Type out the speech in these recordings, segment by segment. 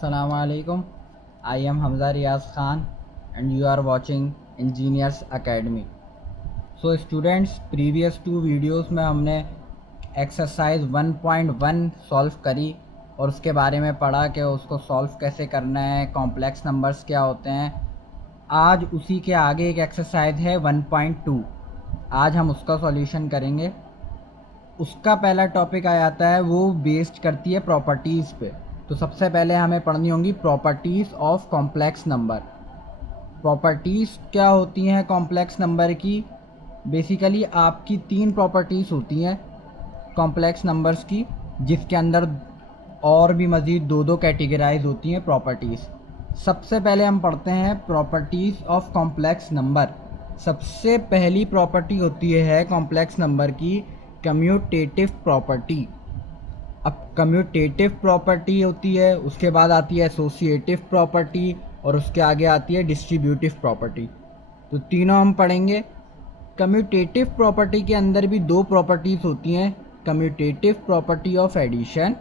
Assalamu alaikum. I am Hamza Riaz Khan and you are watching Engineers Academy. So students, previous two videos में हमने exercise 1.1 solve करी और उसके बारे में पढ़ा कि उसको सॉल्व कैसे करना है, कॉम्प्लेक्स नंबर्स क्या होते हैं। आज उसी के आगे एक एक्सरसाइज है 1.2। आज हम उसका सॉल्यूशन करेंगे। उसका पहला टॉपिक आ जाता है, वो बेस्ड करती है प्रॉपर्टीज़ पे। तो सबसे पहले हमें पढ़नी होंगी properties of complex number. Properties क्या होती हैं कॉम्प्लेक्स नंबर की? बेसिकली आपकी तीन प्रॉपर्टीज़ होती हैं कॉम्प्लेक्स नंबर्स की, जिसके अंदर और भी मज़ीद दो कैटेगराइज होती हैं प्रॉपर्टीज़। सबसे पहले हम पढ़ते हैं प्रॉपर्टीज़ ऑफ कॉम्प्लेक्स नंबर। सबसे पहली प्रॉपर्टी होती है कॉम्प्लेक्स नंबर की कम्यूटेटिव प्रॉपर्टी। अब कम्यूटेटिव प्रॉपर्टी होती है, उसके बाद आती है एसोसिएटिव प्रॉपर्टी और उसके आगे आती है डिस्ट्रीब्यूटिव प्रॉपर्टी। तो तीनों हम पढ़ेंगे। कम्यूटेटिव प्रॉपर्टी के अंदर भी दो प्रॉपर्टीज़ होती हैं, commutative property of addition,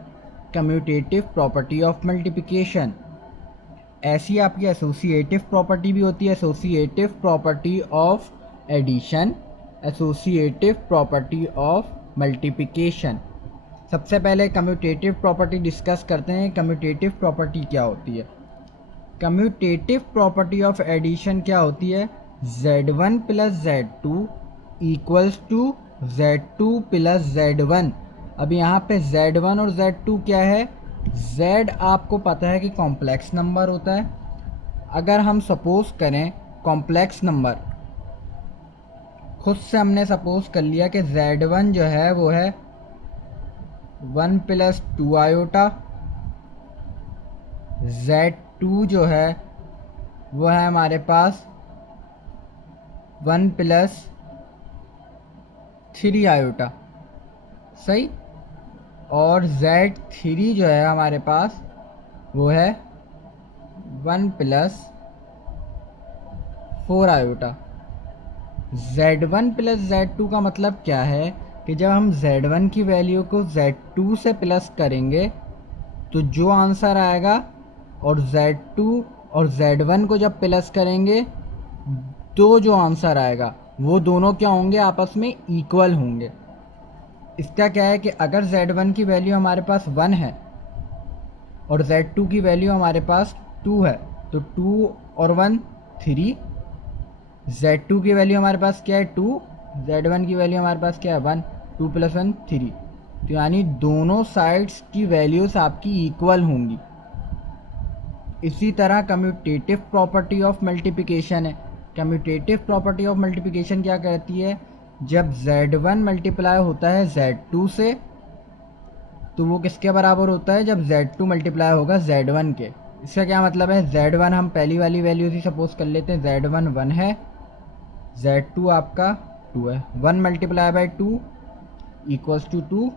commutative property of multiplication. ऐसी आपकी एसोसिएटिव प्रॉपर्टी भी होती है, associative property of addition, associative property of multiplication. सबसे पहले कम्यूटेटिव प्रॉपर्टी डिस्कस करते हैं। कम्यूटेटिव प्रॉपर्टी क्या होती है? कम्यूटेटिव प्रॉपर्टी ऑफ एडिशन क्या होती है? Z1 plus Z2 equals to Z2 plus Z1। अब यहाँ पे Z1 और Z2 क्या है? Z आपको पता है कि कॉम्प्लेक्स नंबर होता है। अगर हम सपोज करें कॉम्प्लेक्स नंबर, खुद से हमने सपोज कर लिया कि Z1 जो है वो है 1 प्लस 2 आयोटा, Z2 जो है वो है हमारे पास 1 प्लस 3 आयोटा, सही। और Z3 जो है हमारे पास वो है 1 plus 4 iota. Z1 plus Z2 का मतलब क्या है कि जब हम Z1 की वैल्यू को Z2 से प्लस करेंगे तो जो आंसर आएगा, और Z2 और Z1 को जब प्लस करेंगे तो जो आंसर आएगा वो दोनों क्या होंगे? आपस में इक्वल होंगे। इसका क्या है कि अगर Z1 की वैल्यू हमारे पास 1 है और Z2 की वैल्यू हमारे पास 2 है, तो 2 और 1 3। Z2 की वैल्यू हमारे पास क्या है? 2। Z1 की वैल्यू हमारे पास क्या है? 1। 2 प्लस 1 3। तो यानी दोनों साइड्स की वैल्यूज़ आपकी इक्वल होंगी। इसी तरह कम्यूटेटिव प्रॉपर्टी ऑफ मल्टीप्लिकेशन है। कम्यूटेटिव प्रॉपर्टी ऑफ मल्टीप्लिकेशन क्या कहती है? जब Z1 मल्टीप्लाई होता है Z2 से तो वो किसके बराबर होता है? जब Z2 मल्टीप्लाई होगा Z1 के। इसका क्या मतलब है? Z1 हम पहली वाली वैल्यू से सपोज कर लेते हैं, Z1 1 है, Z2 आपका 2 है। 1 multiply by 2 equals to 2।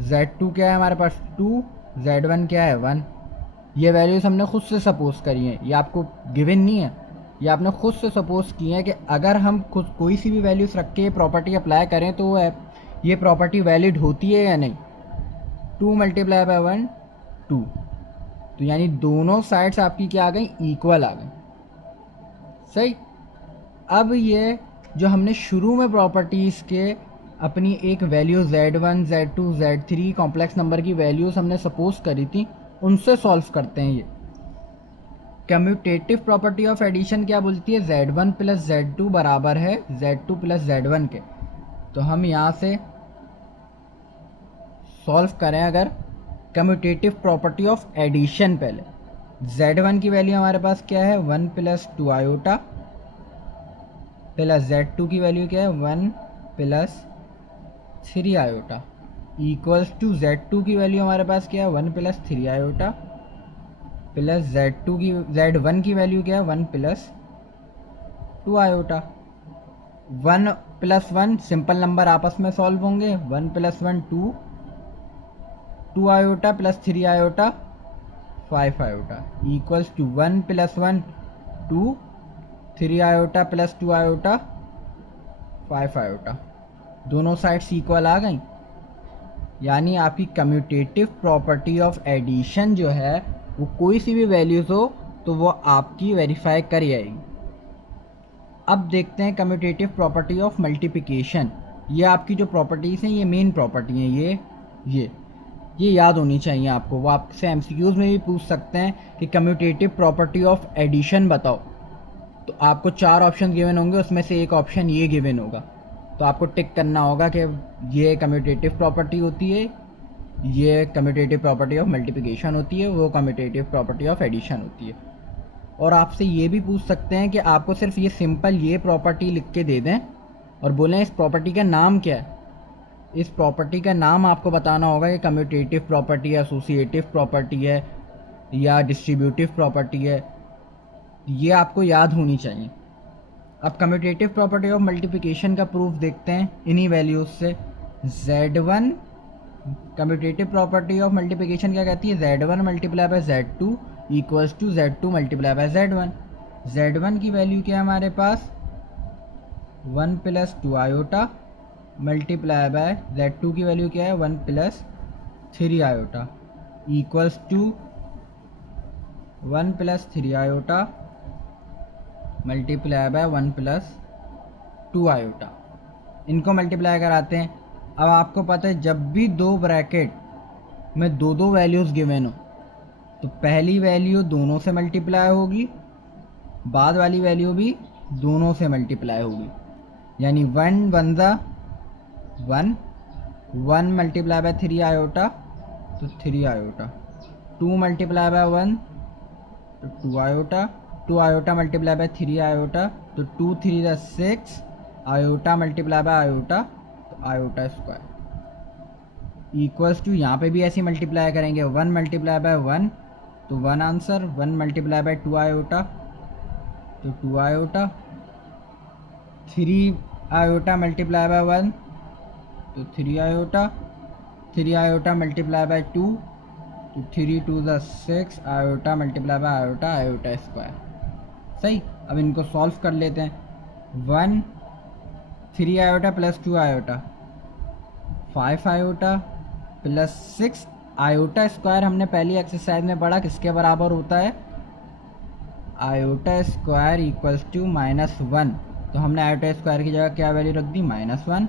Z2 क्या है हमारे पास? 2। Z1 क्या है? 1। ये वैल्यूज़ हमने खुद से सपोज करी हैं, ये आपको गिवन नहीं है, ये आपने खुद से सपोज की है कि अगर हम खुद कोई सी भी वैल्यूज़ रख के प्रॉपर्टी अप्लाई करें तो ये प्रॉपर्टी वैलिड होती है या नहीं। 2 मल्टीप्लाई बाई 1 2। तो यानी दोनों साइड्स आपकी क्या आ गई? इक्वल आ गई, सही। अब ये जो हमने शुरू में प्रॉपर्टीज़ के अपनी एक value Z1 Z2 Z3 complex number की वैल्यूज़ हमने सपोज करी थी, उनसे सॉल्व करते हैं। ये कम्यूटेटिव प्रॉपर्टी ऑफ एडिशन क्या बोलती है? Z1 प्लस Z2 बराबर है Z2 प्लस Z1 के। तो हम यहाँ से सॉल्व करें अगर कम्यूटेटिव प्रॉपर्टी ऑफ एडिशन, पहले Z1 की वैल्यू हमारे पास क्या है? 1 प्लस 2 आयोटा, प्लस Z2 की वैल्यू क्या है? 1 plus 3 iota, equals to Z2 की वैल्यू हमारे पास क्या है? 1 प्लस 3 आयोटा, प्लस Z1 की वैल्यू क्या है? 1 plus 2 iota. 1 plus 1 simple number आपस में सॉल्व होंगे। 1 plus 1 2, 2 iota plus 3 iota 5 iota, equals to 1 plus 1 2, 3 iota plus 2 iota 5 iota. दोनों साइड्स इक्वल आ गई। यानी आपकी कम्यूटेटिव प्रॉपर्टी ऑफ एडिशन जो है वो कोई सी भी वैल्यूज़ हो तो वो आपकी वेरीफाई कर आएगी। अब देखते हैं कम्यूटेटिव प्रॉपर्टी ऑफ मल्टीप्लिकेशन। ये आपकी जो प्रॉपर्टीज़ हैं ये मेन प्रॉपर्टी हैं, ये याद होनी चाहिए आपको। वो आपसे एमसीक्यूज़ में भी पूछ सकते हैं कि कम्यूटेटिव प्रॉपर्टी ऑफ एडिशन बताओ, तो आपको 4 ऑप्शन गिवन होंगे, उसमें से एक ऑप्शन ये गिवन होगा, तो आपको टिक करना होगा कि ये कम्यूटेटिव प्रॉपर्टी होती है, ये कम्यूटेटिव प्रॉपर्टी ऑफ मल्टीप्लिकेशन होती है, वो कम्यूटेटिव प्रॉपर्टी ऑफ एडिशन होती है। और आपसे ये भी पूछ सकते हैं कि आपको सिर्फ ये सिंपल ये प्रॉपर्टी लिख के दे दें और बोलें इस प्रॉपर्टी का नाम क्या है। इस प्रॉपर्टी का नाम आपको बताना होगा कि कम्यूटेटिव प्रॉपर्टी है, एसोसिएटिव प्रॉपर्टी है या डिस्ट्रीब्यूटिव प्रॉपर्टी है, ये आपको याद होनी चाहिए। अब कम्यूटेटिव प्रॉपर्टी ऑफ मल्टीप्लिकेशन का प्रूफ देखते हैं इन्हीं वैल्यूज़ से। Z1 commutative property of multiplication क्या कहती है, Z1 multiply by Z2 equals to Z2 multiply by Z1। Z1 की वैल्यू क्या है हमारे पास 1 plus 2 iota multiply by Z2 की वैल्यू क्या है 1 plus 3 iota equals to 1 plus 3 iota multiply by 1 plus 2 iota. इनको मल्टीप्लाई कराते हैं। अब आपको पता है जब भी दो ब्रैकेट में दो वैल्यूज़ गिवन हो तो पहली वैल्यू दोनों से मल्टीप्लाई होगी, बाद वाली वैल्यू भी दोनों से मल्टीप्लाई होगी। यानी 1 1 ज़ा 1, 1 मल्टीप्लाई बाय 3 आयोटा तो 3 आयोटा, 2 मल्टीप्लाई बाय 1 तो 2 iota, 2 iota multiply bye 3 iota तो 2 3 ज़ा 6 आयोटा मल्टीप्लाई बाय आयोटा तो आयोटा स्क्वायर इक्वल्स टू, यहाँ पे भी ऐसे मल्टीप्लाई करेंगे 1 मल्टीप्लाई बाय 1 तो 1 आंसर, 1 मल्टीप्लाई बाय 2 आयोटा तो 2 आयोटा, 3 आयोटा मल्टीप्लाई बाय 1 तो 3 आयोटा, 3 आयोटा मल्टीप्लाई बाय 2 तो 3 2 ज़ा 6 iota multiply bye iota iota square. सही। अब इनको सॉल्व कर लेते हैं। 1 3 iota plus 2 iota 5 iota plus 6 iota square हमने पहली एक्सरसाइज में पढ़ा किसके बराबर होता है, आयोटा स्क्वायर इक्वल्स टू -1। तो हमने आयोटा स्क्वायर की जगह क्या वैल्यू रख दी -1।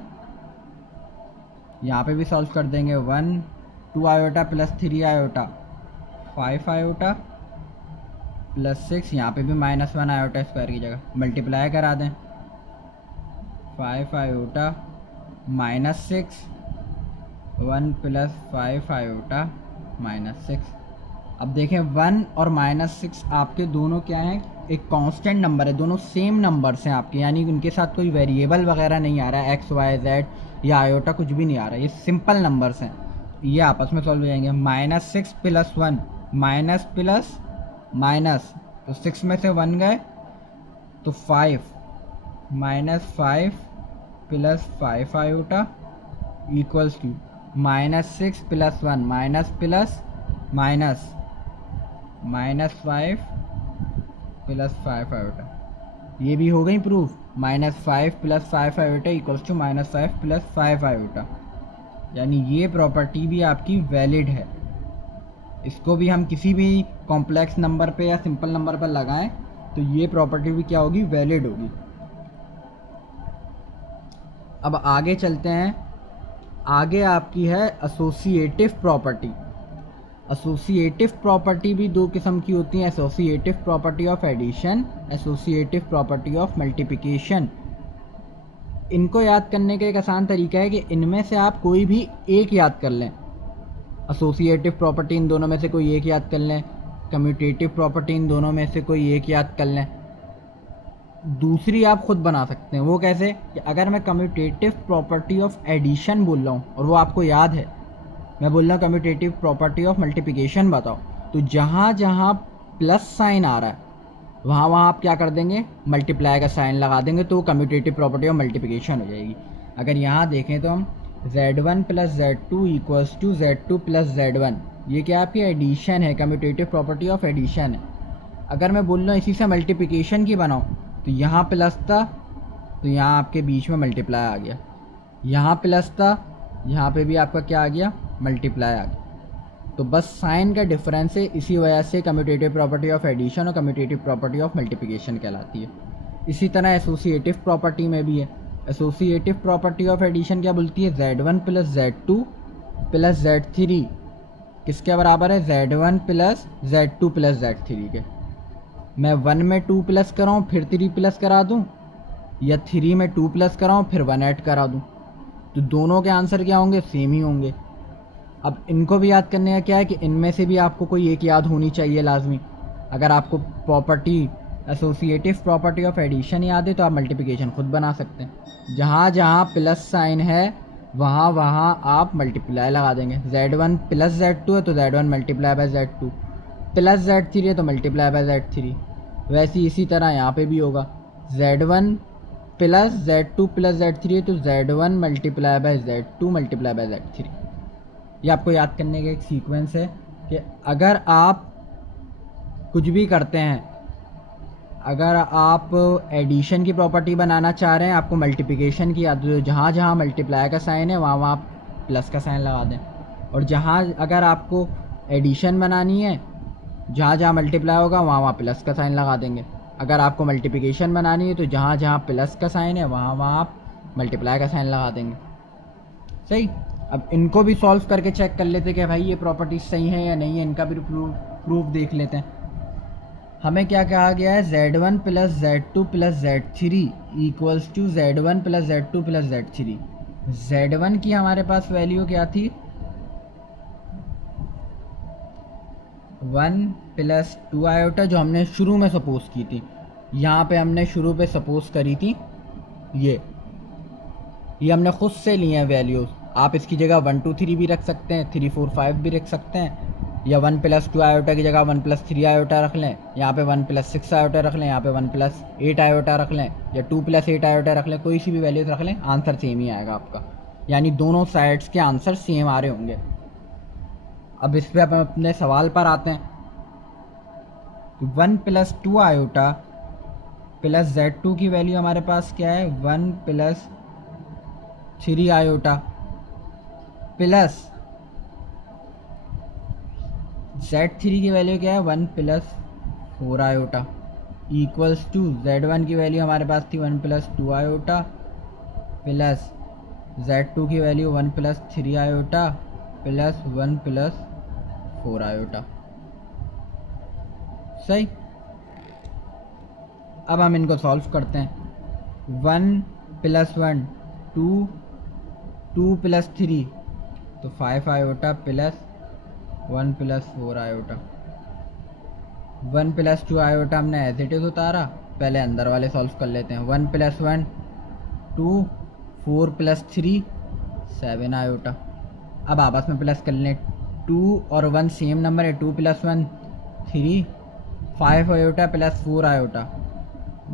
यहाँ पे भी सॉल्व कर देंगे। 1 2 iota plus 3 iota 5 iota plus 6, यहाँ पे भी -1 आयोटा स्क्वायर की जगह मल्टीप्लाई करा दें। 5 आयोटा -6 1 प्लस 5 आयोटा -6। अब देखें 1 और -6 आपके दोनों क्या हैं, एक कांस्टेंट नंबर है, दोनों सेम नंबर्स हैं आपके, यानी उनके साथ कोई वेरिएबल वगैरह नहीं आ रहा है, x y z या आयोटा कुछ भी नहीं आ रहा है, ये सिंपल नंबर्स हैं, ये आपस में सॉल्व हो जाएंगे। -6 प्लस 1 माइनस प्लस माइनस तो 6 में से 1 गए तो 5 -5 plus 5 iota equals to -6 plus 1 minus plus minus -5 plus 5 iota. ये भी हो गई proof. -5 plus 5 iota equals to -5 plus 5 iota, यानी ये प्रॉपर्टी भी आपकी वैलिड है। इसको भी हम किसी भी कॉम्प्लेक्स नंबर पे या सिंपल नंबर पर लगाएं तो ये प्रॉपर्टी भी क्या होगी, वैलिड होगी। अब आगे चलते हैं। आगे आपकी है एसोसिएटिव प्रॉपर्टी। एसोसिएटिव प्रॉपर्टी भी दो किस्म की होती हैं, associative property of addition, associative property of multiplication. इनको याद करने का एक आसान तरीका है कि इनमें से आप कोई भी एक याद कर लें। एसोसिएटिव प्रॉपर्टी इन दोनों में से कोई एक याद कर लें, कम्यूटेटिव प्रॉपर्टी इन दोनों में से कोई एक याद कर लें। दूसरी आप खुद बना सकते हैं। वो कैसे कि अगर मैं कम्यूटेटिव प्रॉपर्टी ऑफ एडिशन बोल रहा हूँ और वो आपको याद है, मैं बोल रहा हूँ कम्यूटेटिव प्रॉपर्टी ऑफ मल्टीप्लिकेशन बताओ, तो जहाँ जहाँ प्लस साइन आ रहा है वहाँ वहाँ आप क्या कर देंगे, मल्टीप्लाई का साइन लगा देंगे, तो कम्यूटेटिव प्रॉपर्टी ऑफ मल्टीप्लिकेशन हो जाएगी। अगर यहाँ देखें तो हम Z1 plus Z2 equals to Z2 plus Z1, ये क्या आपकी एडिशन है, कम्यूटेटिव प्रॉपर्टी ऑफ एडिशन है। अगर मैं बोल रहा हूँ इसी से मल्टीप्लिकेशन की बनाओ, तो यहाँ प्लस था तो यहाँ आपके बीच में मल्टीप्लाई आ गया, यहाँ प्लस था यहाँ पे भी आपका क्या आ गया, मल्टीप्लाई आ गया। तो बस साइन का डिफरेंस है, इसी वजह से कम्यूटेटिव प्रॉपर्टी ऑफ एडिशन और कम्यूटेटिव प्रॉपर्टी ऑफ मल्टीप्लिकेशन कहलाती है। इसी तरह एसोसिएटिव प्रॉपर्टी में भी है। एसोसिएटिव प्रॉपर्टी ऑफ एडिशन क्या बोलती है, Z1 plus Z2 plus Z3 किसके बराबर है, Z1 plus Z2 plus Z3 के। मैं 1 में 2 प्लस कराऊँ फिर 3 प्लस करा दूँ, या 3 में 2 प्लस कराऊँ फिर 1 ऐड करा दूँ, तो दोनों के आंसर क्या होंगे, सेम ही होंगे। अब इनको भी याद करने का क्या है कि इनमें से भी आपको कोई एक याद होनी चाहिए लाजमी। अगर आपको property associative property of addition याद है तो आप मल्टीप्लिकेशन खुद बना सकते हैं। जहाँ जहाँ प्लस साइन है वहाँ वहाँ आप मल्टीप्लाई लगा देंगे। Z1 प्लस Z2 है तो Z1 multiply by Z2, plus Z3 है तो मल्टीप्लाई बाय Z3। वैसे इसी तरह यहाँ पे भी होगा, Z1 plus Z2 plus Z3 है तो Z1 multiply by Z2 multiply bye Z3। ये आपको याद करने का एक सीक्वेंस है कि अगर आप कुछ भी करते हैं, अगर आप एडिशन की प्रॉपर्टी बनाना चाह रहे हैं, आपको मल्टीप्लिकेशन की याद, जहाँ जहाँ मल्टीप्लाई का साइन है वहाँ वहाँ प्लस का साइन लगा दें। और जहाँ अगर आपको एडिशन बनानी है, जहाँ जहाँ मल्टीप्लाई होगा वहाँ वहाँ प्लस का साइन लगा देंगे। अगर आपको मल्टीप्लिकेशन बनानी है तो जहाँ जहाँ प्लस का साइन है वहाँ वहाँ आप मल्टीप्लाई का साइन लगा देंगे। सही। अब इनको भी सॉल्व करके चेक कर लेते कि भाई ये प्रॉपर्टीज सही है या नहीं है, इनका भी प्रूफ देख लेते हैं। हमें क्या कहा गया है, Z1 plus Z2 plus Z3 equals to Z1 plus Z2 plus Z3। Z1 की हमारे पास वैल्यू क्या थी, 1 प्लस 2 आयोटा, जो हमने शुरू में सपोज की थी। यहाँ पे हमने शुरू पे सपोज करी थी ये हमने खुद से लिए हैं वैल्यूज़। आप इसकी जगह 1 2 3 भी रख सकते हैं, 3 4 5 भी रख सकते हैं, या 1 प्लस 2 आयोटा की जगह 1 प्लस 3 आयोटा रख लें, यहाँ पे 1 प्लस 6 आयोटा रख लें, यहाँ पे 1 प्लस 8 आयोटा रख लें, या 2 प्लस 8 आयोटा रख लें, कोई सी भी वैल्यूज रख लें, आंसर सेम ही आएगा आपका। यानी दोनों साइड्स के आंसर सेम आ रहे होंगे। अब इस पर हम अपने सवाल पर आते हैं। 1 प्लस 2 आयोटा प्लस Z2 की वैल्यू हमारे पास क्या है, 1 प्लस 3 आयोटा प्लस Z3 की वैल्यू क्या है, 1 plus 4 iota equals to Z1 की वैल्यू हमारे पास थी 1 प्लस 2 आयोटा प्लस Z2 की value 1 plus 3 iota plus 1 plus 4 iota. सही। अब हम इनको सॉल्व करते हैं। 1 प्लस 1 2, 2 प्लस 3 तो 5 iota plus 1 plus 4 iota. 1 plus 2 iota हमने एज इट इज उतारा, पहले अंदर वाले सॉल्व कर लेते हैं। 1 प्लस 1 2, 4 प्लस 3 7 आयोटा। अब आपस में प्लस कर लें, 2 और 1 सेम नंबर है, 2 plus 1 3, 5 iota plus 4 iota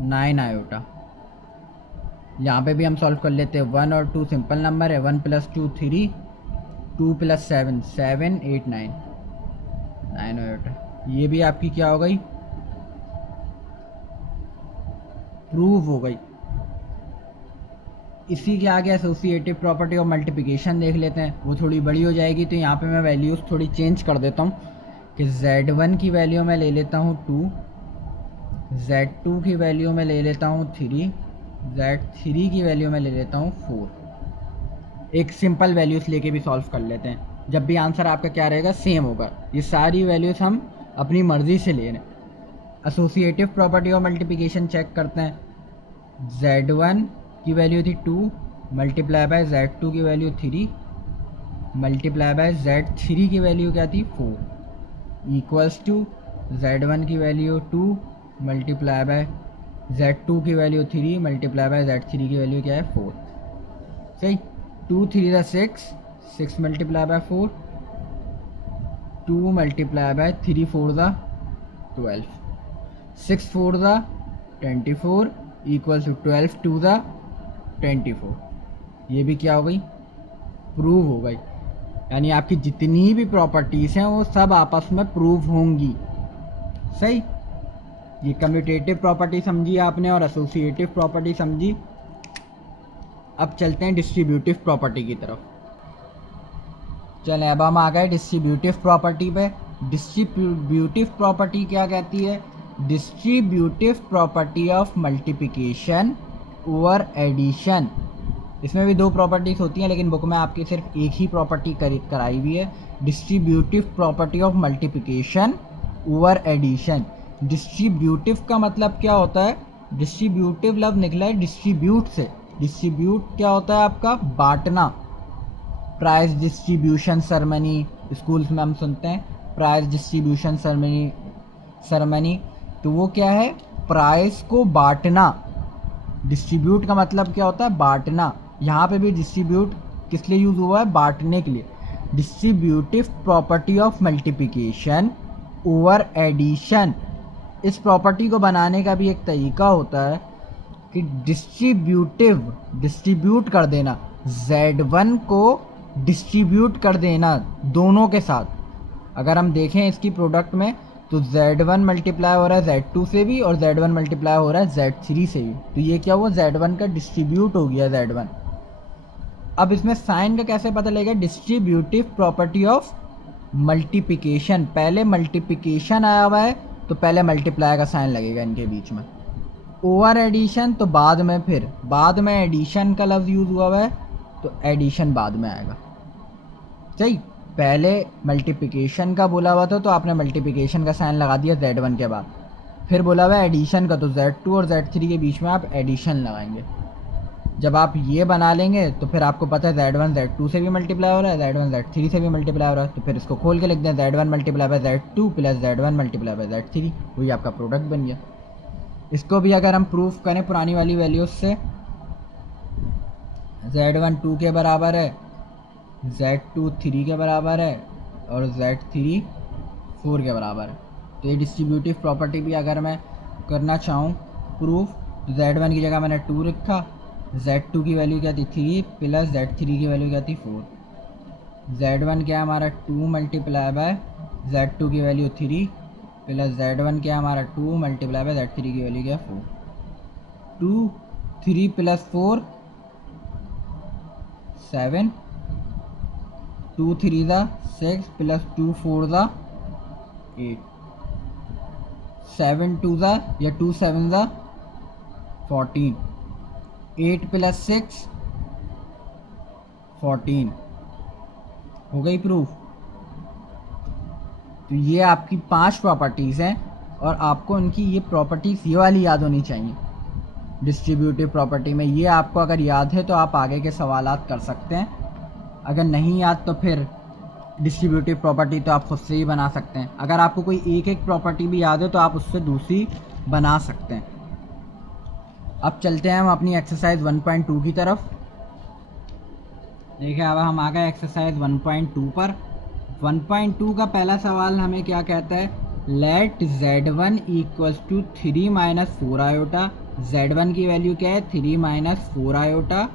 9 iota. यहाँ पे भी हम सॉल्व कर लेते हैं, 1 और 2 सिंपल नंबर है, 1 प्लस 2 3, 2 प्लस 7 7 8 9 आयोटा। ये भी आपकी क्या हो गई, प्रूव हो गई। इसी के आगे एसोसिएटिव प्रॉपर्टी और मल्टीप्लिकेशन देख लेते हैं, वो थोड़ी बड़ी हो जाएगी, तो यहाँ पे मैं वैल्यूज़ थोड़ी चेंज कर देता हूँ कि Z1 की वैल्यू मैं ले लेता हूँ 2, Z2 की वैल्यू मैं ले लेता हूँ 3, Z3 की वैल्यू मैं ले लेता हूँ 4। एक सिंपल वैल्यूज़ लेके भी सॉल्व कर लेते हैं, जब भी आंसर आपका क्या रहेगा, सेम होगा। ये सारी वैल्यूज़ हम अपनी मर्ज़ी से ले रहे हैं। एसोसिएटिव प्रॉपर्टी और मल्टीप्लिकेशन चेक करते हैं। Z1 की वैल्यू थी 2 मल्टीप्लाई बाय Z2 की वैल्यू 3 मल्टीप्लाई बाय Z3 की वैल्यू क्या थी 4 इक्वल्स टू Z1 की वैल्यू 2 मल्टीप्लाई बाय Z2 की वैल्यू 3 मल्टीप्लाई बाय Z3 की वैल्यू क्या है 4। सही। 2 3 ज़ा 6, 6 मल्टीप्लाई बाय 4, 2 मल्टीप्लाई बाय 3 4 ज़ा 12, 6 4 ज़ा 24 इक्वल्स टू 12 2 ज़ा 24। ये भी क्या हो गई, प्रूव हो गई। यानी आपकी जितनी भी प्रॉपर्टीज़ हैं वो सब आपस में प्रूव होंगी। सही। ये कम्यूटेटिव प्रॉपर्टी समझी आपने और एसोसिएटिव प्रॉपर्टी समझी। अब चलते हैं डिस्ट्रीब्यूटिव प्रॉपर्टी की तरफ। चलें अब हम आ गए डिस्ट्रीब्यूटिव प्रॉपर्टी पे। डिस्ट्रीब्यूटिव प्रॉपर्टी क्या कहती है? Distributive property of multiplication over addition. इसमें भी दो प्रॉपर्टीज होती हैं, लेकिन बुक में आपकी सिर्फ एक ही प्रॉपर्टी कराई हुई है, distributive property of multiplication over addition. Distributive का मतलब क्या होता है? डिस्ट्रीब्यूटिव लफ्ज़ निकला है डिस्ट्रीब्यूट से। डिस्ट्रीब्यूट क्या होता है आपका? बांटना। प्राइज डिस्ट्रीब्यूशन सेरेमनी, स्कूल्स में हम सुनते हैं प्राइज डिस्ट्रीब्यूशन सेरेमनी, तो वो क्या है? प्राइज को बांटना। डिस्ट्रीब्यूट का मतलब क्या होता है? बांटना। यहाँ पे भी डिस्ट्रीब्यूट किस लिए यूज़ हुआ है? बांटने के लिए। Distributive property of multiplication over addition. इस प्रॉपर्टी को बनाने का भी एक तरीका होता है कि डिस्ट्रीब्यूट कर देना, Z1 को डिस्ट्रीब्यूट कर देना दोनों के साथ। अगर हम देखें इसकी प्रोडक्ट में तो Z1 मल्टीप्लाई हो रहा है Z2 से भी और Z1 मल्टीप्लाई हो रहा है Z3 से भी, तो ये क्या हुआ? Z1 का डिस्ट्रीब्यूट हो गया Z1। अब इसमें साइन का कैसे पता लगेगा? Distributive property of multiplication. पहले मल्टीप्लिकेशन आया हुआ है तो पहले मल्टीप्लाई का साइन लगेगा इनके बीच में। ओवर एडिशन तो बाद में, फिर बाद में एडिशन का लफ्ज़ यूज़ हुआ है तो एडिशन बाद में आएगा। सही, पहले मल्टीप्लिकेशन का बोला हुआ था तो आपने मल्टीप्लिकेशन का साइन लगा दिया Z1 के बाद, फिर बोला हुआ एडिशन का तो Z2 और Z3 के बीच में आप एडिशन लगाएंगे। जब आप ये बना लेंगे तो फिर आपको पता है Z1 Z2 से भी मल्टीप्लाई हो रहा है, Z1 Z3 से भी मल्टीप्लाई हो रहा है, तो फिर इसको खोल के लिख दें Z1 multiply by Z2 plus Z1 multiply bye Z3, वही आपका प्रोडक्ट बन गया। इसको भी अगर हम प्रूफ करें पुरानी वाली वैल्यूज़ से, Z1 2 के बराबर है, Z2 3 के बराबर है और Z3 4 के बराबर है। तो ये डिस्ट्रीब्यूटिव प्रॉपर्टी भी अगर मैं करना चाहूँ प्रूफ, तो Z1 की जगह मैंने 2 रखा, Z2 की वैल्यू क्या थी 3 प्लस Z3 की वैल्यू क्या थी 4। Z1 क्या हमारा 2 मल्टीप्लाई बाय Z2 की वैल्यू 3 प्लस Z1 क्या हमारा 2 मल्टीप्लाई बाय Z3 की वैल्यू क्या 4। 2 3 प्लस 4 7, 2 3 दा 6 प्लस 2 4 दा 8, 7 2 दा या 2 7 दा 14, 8 प्लस 6 14। हो गई प्रूफ। तो ये आपकी 5 प्रॉपर्टीज़ हैं और आपको इनकी ये प्रॉपर्टीज़ ये वाली याद होनी चाहिए डिस्ट्रीब्यूटिव प्रॉपर्टी में। ये आपको अगर याद है तो आप आगे के सवालात कर सकते हैं, अगर नहीं याद तो फिर डिस्ट्रीब्यूटिव प्रॉपर्टी तो आप खुद से ही बना सकते हैं। अगर आपको कोई एक एक प्रॉपर्टी भी याद है तो आप उससे दूसरी बना सकते हैं। अब चलते हैं हम अपनी एक्सरसाइज 1.2 की तरफ। देखिए अब हम आ गए एक्सरसाइज 1.2 पर। 1.2 का पहला सवाल हमें क्या कहता है? Let Z1 equals to 3 minus 4 iota. Z1 की वैल्यू क्या है? 3 minus 4 iota.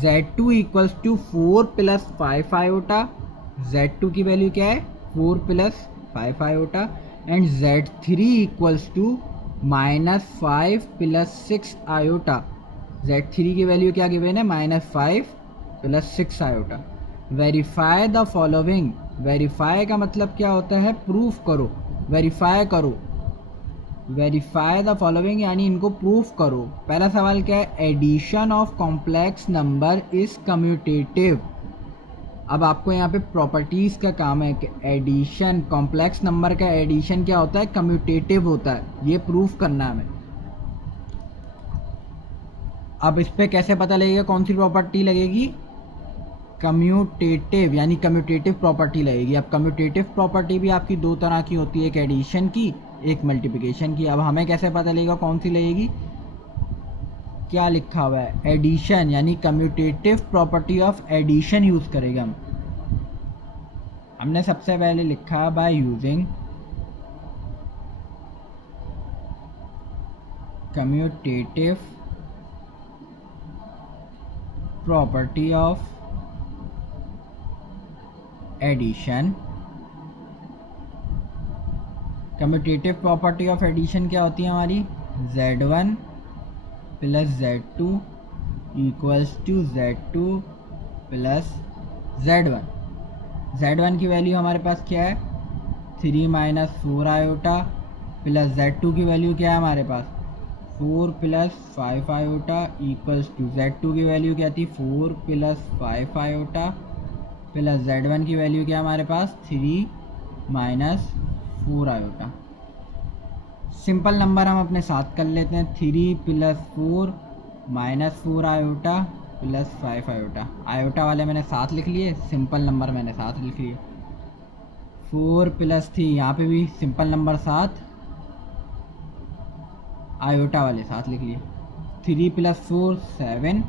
Z2 equals to 4 plus 5 iota. Z2 की वैल्यू क्या है? 4 plus 5 iota. And Z3 equals to minus 5 plus 6 iota. Z3 की वैल्यू क्या गिवन है? Minus 5 plus 6 iota. Verify the following. Verify का मतलब क्या होता है? प्रूफ करो, वेरीफाई करो। वेरीफाई द फॉलोइंग यानी इनको प्रूफ करो। पहला सवाल क्या है? Addition of complex number is commutative. अब आपको यहाँ पे प्रॉपर्टीज़ का काम है कि एडिशन, कॉम्प्लेक्स नंबर का एडिशन क्या होता है? कम्यूटेटिव होता है। ये प्रूफ करना है हमें। अब इस पर कैसे पता लगेगा कौन सी प्रॉपर्टी लगेगी? कम्यूटेटिव, यानी कम्यूटेटिव प्रॉपर्टी लगेगी। अब कम्यूटेटिव प्रॉपर्टी भी आपकी दो तरह की होती है, एक एडिशन की, एक मल्टीप्लिकेशन की। अब हमें कैसे पता लगेगा कौन सी लगेगी? क्या लिखा हुआ है? एडिशन, यानी commutative property of addition use करेंगे हम। हमने सबसे पहले लिखा by using commutative property of addition. Commutative property of addition क्या होती है हमारी? Z1 plus Z2 equals to Z2 plus Z1। Z1 की वैल्यू हमारे पास क्या है 3 माइनस 4 आयोटा प्लस Z2 की वैल्यू क्या है हमारे पास 4 plus 5 iota equals to Z2 की वैल्यू क्या थी 4 प्लस 5 आयोटा प्लस Z1 की वैल्यू क्या है हमारे पास 3 माइनस 4 आयोटा। सिंपल नंबर हम अपने साथ कर लेते हैं 3 plus 4 minus 4 iota plus 5 iota. Iota वाले मैंने साथ लिख लिए, सिंपल नंबर मैंने साथ लिख लिए। 4 प्लस 3 यहाँ पे भी सिंपल नंबर साथ, आयोटा वाले साथ लिख लिए। 3 plus 4 7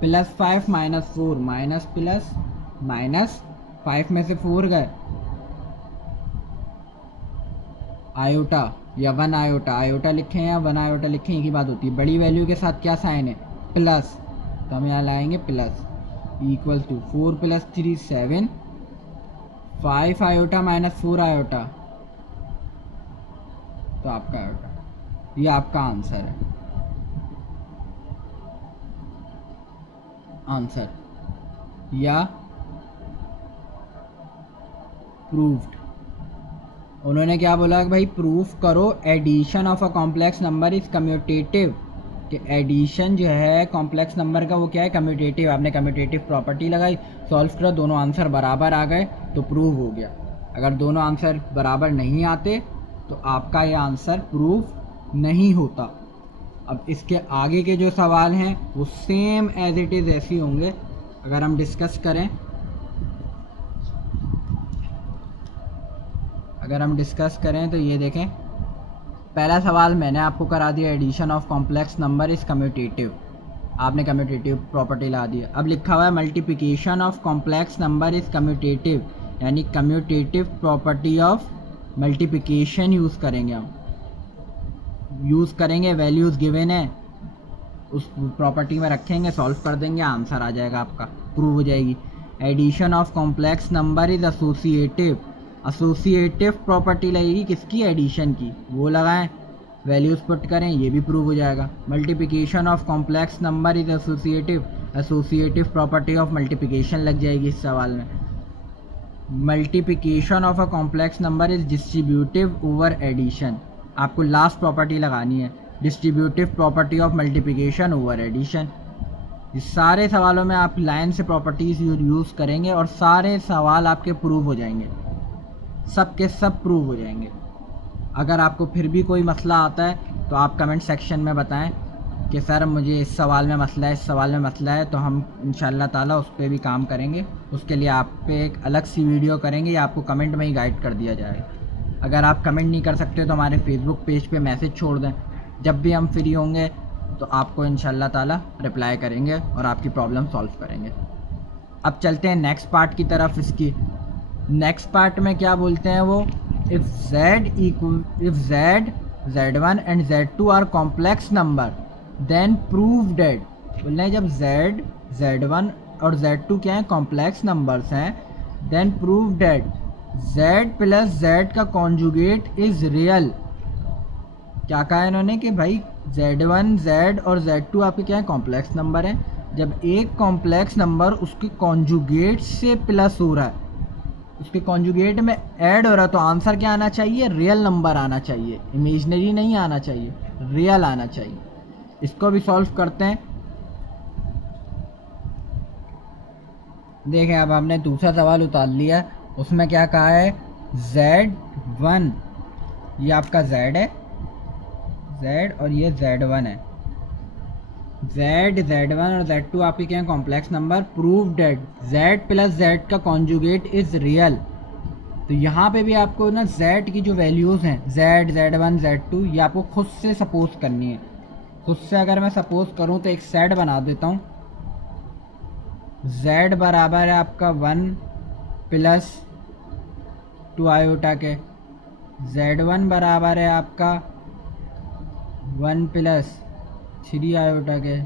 plus 5 minus 4 minus plus minus 5 में से 4 गए, आयोटा या 1 आयोटा, आयोटा लिखें या 1 आयोटा लिखें एक ही बात होती है। बड़ी वैल्यू के साथ क्या साइन है प्लस, तो हम यहाँ लाएंगे plus equal to 4 plus 3 7 5 iota minus 4 iota, तो आपका आयोटा, ये आपका आंसर है। आंसर या प्रूव्ड। उन्होंने क्या बोला कि भाई प्रूफ करो addition of a complex number is commutative, कि एडिशन जो है कॉम्प्लेक्स नंबर का वो क्या है कम्यूटेटिव। आपने कम्यूटेटिव प्रॉपर्टी लगाई, सॉल्व करो, दोनों आंसर बराबर आ गए तो प्रूव हो गया। अगर दोनों आंसर बराबर नहीं आते तो आपका ये आंसर प्रूफ नहीं होता। अब इसके आगे के जो सवाल हैं वो सेम एज इट इज़ ऐसे होंगे। अगर हम डिस्कस करें तो ये देखें, पहला सवाल मैंने आपको करा दिया addition of complex number is commutative, आपने कम्यूटेटिव प्रॉपर्टी ला दी है। अब लिखा हुआ है multiplication of complex number is commutative, यानी commutative property of multiplication use करेंगे हम, वैल्यूज़ गिवन है उस प्रॉपर्टी में रखेंगे, सॉल्व कर देंगे, आंसर आ जाएगा आपका, प्रूव हो जाएगी। Addition of complex number is associative, associative property लगेगी किसकी एडिशन की, वो लगाएं, वैल्यूज़ पुट करें, ये भी प्रूव हो जाएगा। Multiplication of complex number is associative property of multiplication लग जाएगी इस सवाल में। Multiplication of a complex number is distributive over addition, आपको लास्ट प्रॉपर्टी लगानी है, distributive property of multiplication over addition. इस सारे सवालों में आप लाइन से प्रॉपर्टीज़ यूज़ करेंगे और सारे सवाल आपके प्रूव हो जाएंगे, सब के सब प्रूव हो जाएंगे। अगर आपको फिर भी कोई मसला आता है तो आप कमेंट सेक्शन में बताएं कि सर मुझे इस सवाल में मसला है, इस सवाल में मसला है, तो हम इंशाल्लाह ताला उस पर भी काम करेंगे। उसके लिए आप पे एक अलग सी वीडियो करेंगे या आपको कमेंट में ही गाइड कर दिया जाएगा। अगर आप कमेंट नहीं कर सकते तो हमारे फेसबुक पेज पे मैसेज छोड़ दें, जब भी हम फ्री होंगे तो आपको इंशाल्लाह ताला रिप्लाई करेंगे और आपकी प्रॉब्लम सॉल्व करेंगे। अब चलते हैं नेक्स्ट पार्ट की तरफ। इसकी नेक्स्ट पार्ट में क्या बोलते हैं वो, if z z1 and z2 are complex number then prove that. बोल रहे हैं जब z z1 और z2 क्या हैं कॉम्प्लेक्स नंबर्स हैं, then prove that z plus z का कॉन्जुगेट इज़ रियल। क्या कहा है इन्होंने कि भाई z1 z और z2 आपके क्या है कॉम्प्लेक्स नंबर हैं, जब एक कॉम्प्लेक्स नंबर उसके कॉन्जुगेट से प्लस हो रहा है, उसके कॉन्जुगेट में ऐड हो रहा है, तो आंसर क्या आना चाहिए, रियल नंबर आना चाहिए, इमेजिनरी नहीं आना चाहिए, रियल आना चाहिए। इसको भी सॉल्व करते हैं। देखें अब हमने दूसरा सवाल उतार लिया, उसमें क्या कहा है z1, ये आपका z है, z और ये z1 है, z1 और z2 आपके क्या हैं complex number, prove that z plus z का कॉन्जुगेट इज़ रियल। तो यहाँ पे भी आपको ना z की जो वैल्यूज़ हैं z z1 z2 ये आपको खुद से सपोज करनी है। खुद से अगर मैं सपोज करूँ तो एक सेट बना देता हूँ, z बराबर है आपका 1 प्लस 2 आयोटा के, z1 बराबर है आपका 1 प्लस 3 आयोटा के,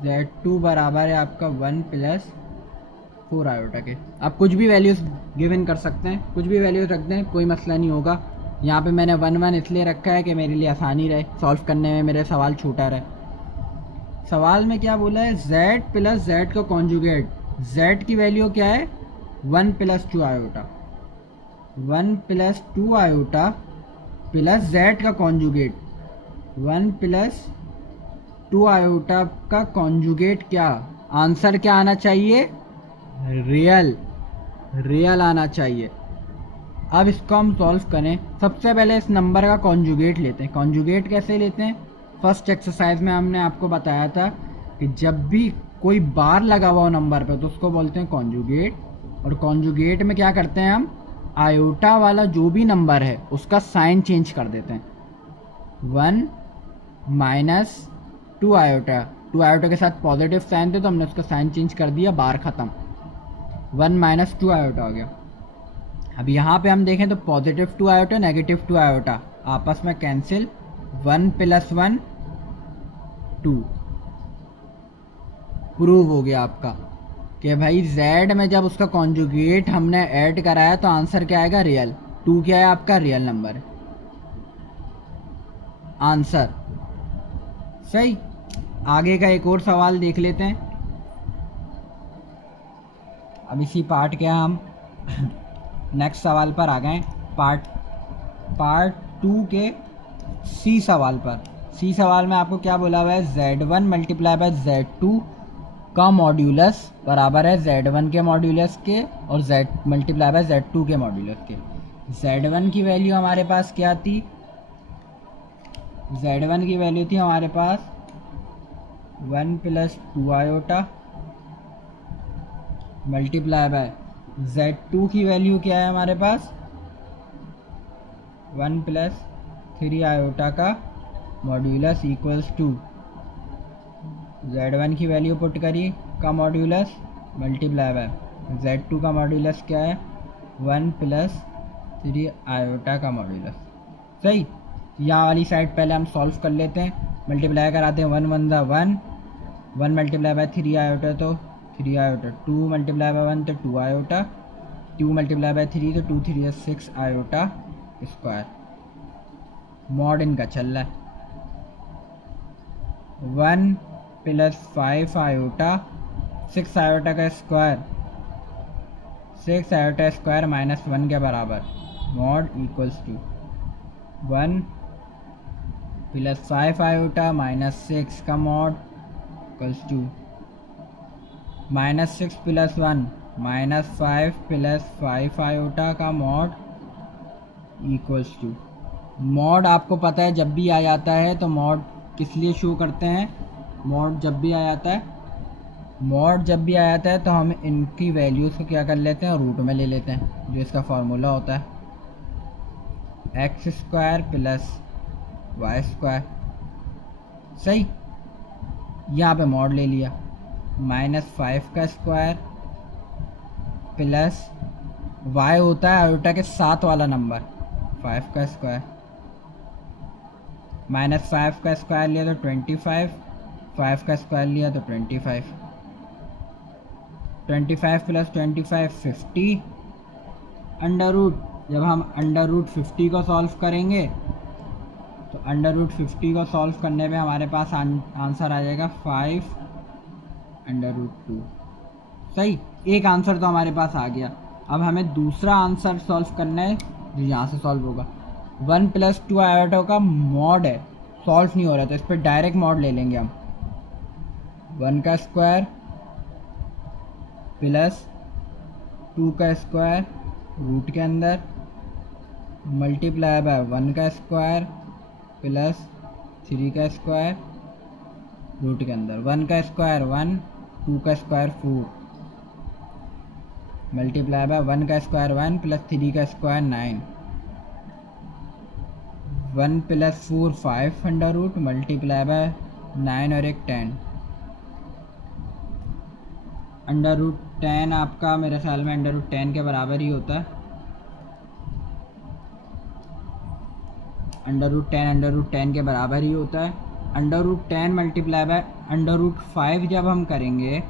z2 बराबर है आपका 1 प्लस 4 आयोटा के। आप कुछ भी वैल्यूज़ गिवन कर सकते हैं, कुछ भी वैल्यूज़ रख दें, कोई मसला नहीं होगा। यहाँ पे मैंने 1 1 इसलिए रखा है कि मेरे लिए आसानी रहे, सॉल्व करने में मेरे सवाल छूटा रहे। सवाल में क्या बोला है z प्लस z का कॉन्जुगेट, z की वैल्यू क्या है 1 plus 2 iota, 1 plus 2 iota plus Z का कॉन्जुगेट, 1 प्लस 2 आयोटा का कॉन्जुगेट क्या, आंसर क्या आना चाहिए, रियल, रियल आना चाहिए। अब इसको हम सॉल्व करें। सबसे पहले इस नंबर का कॉन्जुगेट लेते हैं। कॉन्जुगेट कैसे लेते हैं, फर्स्ट एक्सरसाइज में हमने आपको बताया था कि जब भी कोई बार लगा हुआ हो नंबर पे तो उसको बोलते हैं कॉन्जुगेट। और कॉन्जुगेट में क्या करते हैं हम, आयोटा वाला जो भी नंबर है उसका साइन चेंज कर देते हैं। 1 माइनस 2 आयोटा, 2 आयोटा के साथ पॉजिटिव साइन थे तो हमने उसका साइन चेंज कर दिया, बार ख़त्म, 1 माइनस 2 आयोटा हो गया। अब यहाँ पे हम देखें तो पॉजिटिव 2 आयोटा नेगेटिव 2 आयोटा आपस में कैंसिल, 1 प्लस 1 2, प्रूव हो गया आपका कि भाई z में जब उसका कॉन्जुगेट हमने ऐड कराया तो आंसर क्या आएगा, रियल। 2 क्या है आपका, रियल नंबर है, आंसर सही। आगे का एक और सवाल देख लेते हैं। अब इसी पार्ट के हम नेक्स्ट सवाल पर आ गए, पार्ट 2 के सी सवाल पर। सी सवाल में आपको क्या बोला हुआ है, z1 मल्टीप्लाई बाय z2 का मॉड्यूलस बराबर है z1 के मॉड्यूलस के और z मल्टीप्लाई बाय z2 के मॉड्यूलस के। z1 की वैल्यू हमारे पास क्या थी, z1 की वैल्यू थी हमारे पास 1 plus 2 iota multiply by z2 की वैल्यू क्या है हमारे पास, 1 प्लस 3 आयोटा का मॉड्यूलस इक्वल्स टू z1 की वैल्यू पुट करी का मॉड्यूलस मल्टीप्लाई बाय z2 का मॉड्यूलस क्या है, 1 प्लस 3 आयोटा का मॉड्यूलस। सही, यहाँ वाली साइड पहले हम सॉल्व कर लेते हैं, मल्टीप्लाई कराते हैं, 1 1 ज़ा 1, 1 मल्टीप्लाई बाय 3 आयोटा तो 3 आयोटा, 2 मल्टीप्लाई बाय 1 तो 2 आयोटा, 2 मल्टीप्लाई बाय 3 तो 2 3 6 आयोटा स्क्वायर। मॉड इनका चल रहा है, 1 प्लस 5 आयोटा 6 आयोटा का स्क्वायर, 6 आयोटा स्क्वायर माइनस 1 के बराबर, mod equals to 1 plus 5 iota minus 6 का mod equals to minus 6 plus 1 minus 5 plus 5 iota का मॉड इक्वल्स टू। मॉड आपको पता है जब भी आ जाता है तो मॉड किस लिए शो करते हैं, मॉड जब भी आ जाता है, मॉड जब भी आ जाता है तो हम इनकी वैल्यूज़ को क्या कर लेते हैं, रूट में ले लेते हैं, जो इसका फार्मूला होता है x square plus y square. सही, यहाँ पे मॉड ले लिया, माइनस 5 का स्क्वायर प्लस वाई होता है आयोटा के साथ वाला नंबर, 5 का स्क्वायर, माइनस 5 का स्क्वायर लिया तो 25, 5 का स्क्वायर लिया तो 25, 25 प्लस 25 50, अंडर रूट, जब हम अंडर रूट 50 को सॉल्व करेंगे तो अंडर रूट 50 को सॉल्व करने में हमारे पास आंसर आ जाएगा 5 अंडर रूट 2। सही, एक आंसर तो हमारे पास आ गया। अब हमें दूसरा आंसर सॉल्व करना है जो यहाँ से सॉल्व होगा। 1 प्लस 2 आयोटा का मॉड है, सॉल्व नहीं हो रहा तो इस पर डायरेक्ट मॉड ले लेंगे हम, 1 का स्क्वायर प्लस 2 का स्क्वायर रूट के अंदर मल्टीप्लाई बाय 1 का स्क्वायर प्लस 3 का स्क्वायर रूट के अंदर, 1 का स्क्वायर 1, 2 का स्क्वायर 4 मल्टीप्लाई बाय 1 का स्क्वायर 1 प्लस 3 का square 9, 1 plus 4 5 under root multiply by 9 और एक 10, अंडर रूट 10 आपका मेरे ख्याल में अंडर रूट 10 के बराबर ही होता है, अंडर रूट 10 के बराबर ही होता है। Under root 10 multiply by under root 5 जब हम करेंगे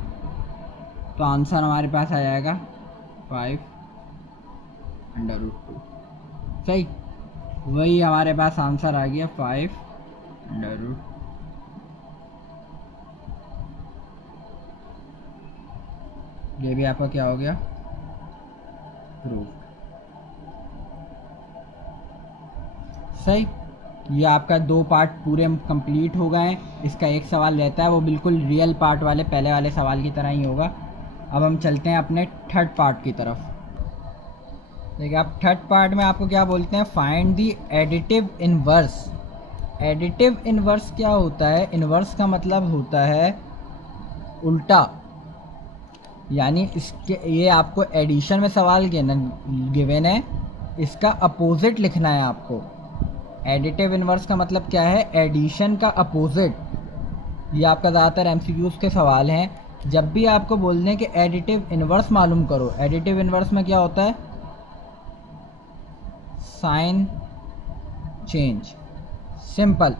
तो आंसर हमारे पास आ जाएगा 5 अंडर रूट 2। सही, वही हमारे पास आंसर आ गया 5 अंडर रूट। ये भी आपका क्या हो गया प्रूव। सही, ये आपका 2 पार्ट पूरे कंप्लीट हो गए हैं। इसका एक सवाल रहता है, वो बिल्कुल रियल पार्ट वाले पहले वाले सवाल की तरह ही होगा। अब हम चलते हैं अपने थर्ड पार्ट की तरफ। देखिए, आप थर्ड पार्ट में आपको क्या बोलते हैं, find the additive inverse. Additive inverse क्या होता है? इनवर्स का मतलब होता है उल्टा, यानी इसके, ये आपको एडिशन में सवाल गिवन है, इसका अपोजिट लिखना है आपको। एडिटिव इनवर्स का मतलब क्या है? एडिशन का अपोजिट। ये आपका ज़्यादातर एमसीक्यूज़ के सवाल हैं। जब भी आपको बोल दें कि एडिटिव इनवर्स मालूम करो, एडिटिव इनवर्स में क्या होता है? Sign change, simple,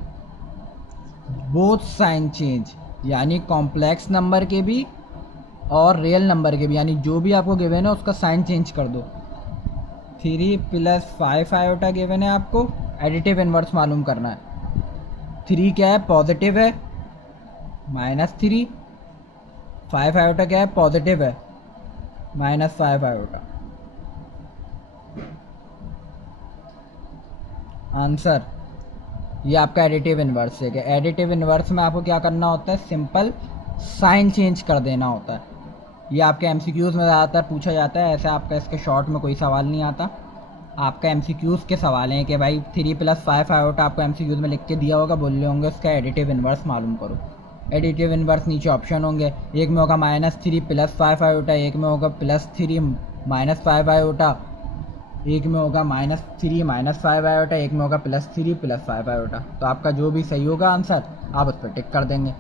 both sign change, यानी कॉम्प्लेक्स नंबर के भी और रियल नंबर के भी, यानी जो भी आपको गिवन है उसका साइन चेंज कर दो। 3 + 5 आयोटा गिवन है आपको, एडिटिव इनवर्स मालूम करना है। 3 क्या है? पॉजिटिव है, -3। 5 आयोटा क्या है? पॉजिटिव है, -5 आयोटा। आंसर, ये आपका एडिटिव इनवर्स है। कि एडिटिव इनवर्स में आपको क्या करना होता है? सिंपल साइन चेंज कर देना होता है। ये आपके एमसीक्यूज़ में ज़्यादातर पूछा जाता है, ऐसे आपका इसके शॉर्ट में कोई सवाल नहीं आता। आपका एमसीक्यूज़ के सवाल हैं कि भाई 3 + 5 आयोटा आपको एमसीक्यूज़ में लिख के दिया होगा, बोल रहे होंगे उसका एडिटिव इनवर्स मालूम करो। एडिटिव इनवर्स नीचे ऑप्शन होंगे, एक में होगा -3 + 5 आयोटा, एक में होगा +3 -5 आयोटा, एक में होगा -3 -5 आयोटा, एक में होगा +3 + 5 आयोटा। तो आपका जो भी सही होगा आंसर, आप उस पर टिक कर देंगे।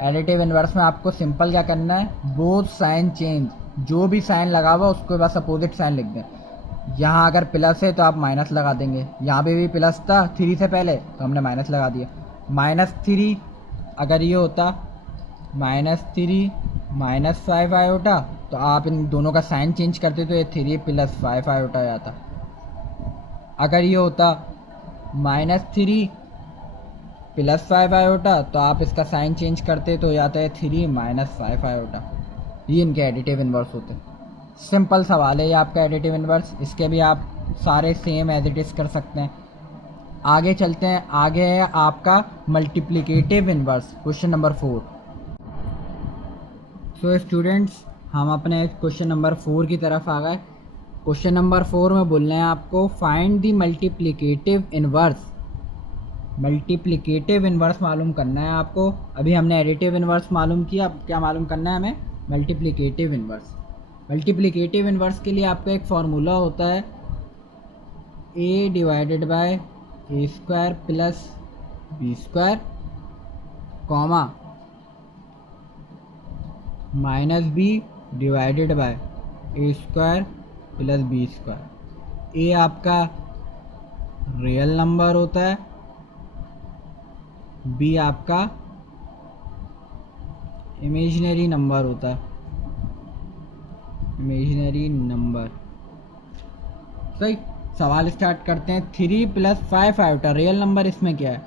एडिटिव इनवर्स में आपको सिंपल क्या करना है? बोथ साइन चेंज, जो भी साइन लगा हुआ उसके बस अपोजिट साइन लिख दें। यहाँ अगर प्लस है तो आप माइनस लगा देंगे, यहाँ पे भी प्लस था 3 से पहले तो हमने माइनस लगा दिया। -3 अगर ये होता -3 -5 आयोटा, तो आप इन दोनों का साइन चेंज करते तो ये 3 + 5 आयोटा आता। अगर ये होता -3 + 5 आयोटा, तो आप इसका साइन चेंज करते तो जाता है 3 - 5 आयोटा। ये इनके एडिटिव इनवर्स होते हैं। सिंपल सवाल है ये आपका एडिटिव इनवर्स, इसके भी आप सारे सेम एज इट इज़ कर सकते हैं। आगे चलते हैं, आगे है आपका multiplicative inverse, question number 4। So students, हम अपने क्वेश्चन नंबर 4 की तरफ आ गए। क्वेश्चन नंबर 4 में बोल रहे हैं आपको find the multiplicative inverse. Multiplicative inverse मालूम करना है आपको। अभी हमने एडिटिव इनवर्स मालूम किया, अब क्या मालूम करना है हमें? Multiplicative inverse. मल्टीप्लिकेटिव इनवर्स के लिए आपका एक फार्मूला होता है, a / a² + b² comma -b / a² + b²। a आपका रियल नंबर होता है, b आपका इमेजिनरी नंबर होता है, इमेजिनरी नंबर। सही, सवाल स्टार्ट करते हैं। 3 + 5 आयोटा, रियल नंबर इसमें क्या है?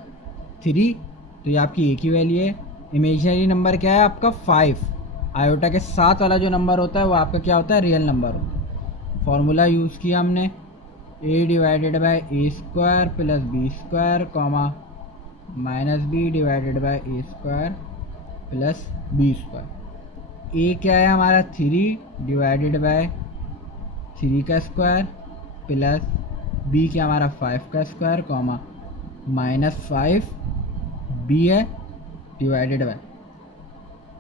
3, तो ये आपकी एक ही वैल्यू है। इमेजिनरी नंबर क्या है आपका? 5। आयोटा के साथ वाला जो नंबर होता है वो आपका क्या होता है? रियल नंबर होता है। फॉर्मूला यूज़ किया हमने, a / a² + b² comma -b / a² + b²। a क्या है हमारा? 3 / 3 का स्क्वायर प्लस b क्या हमारा? 5 का स्क्वायर कॉमा -5 b है डिवाइडेड बाय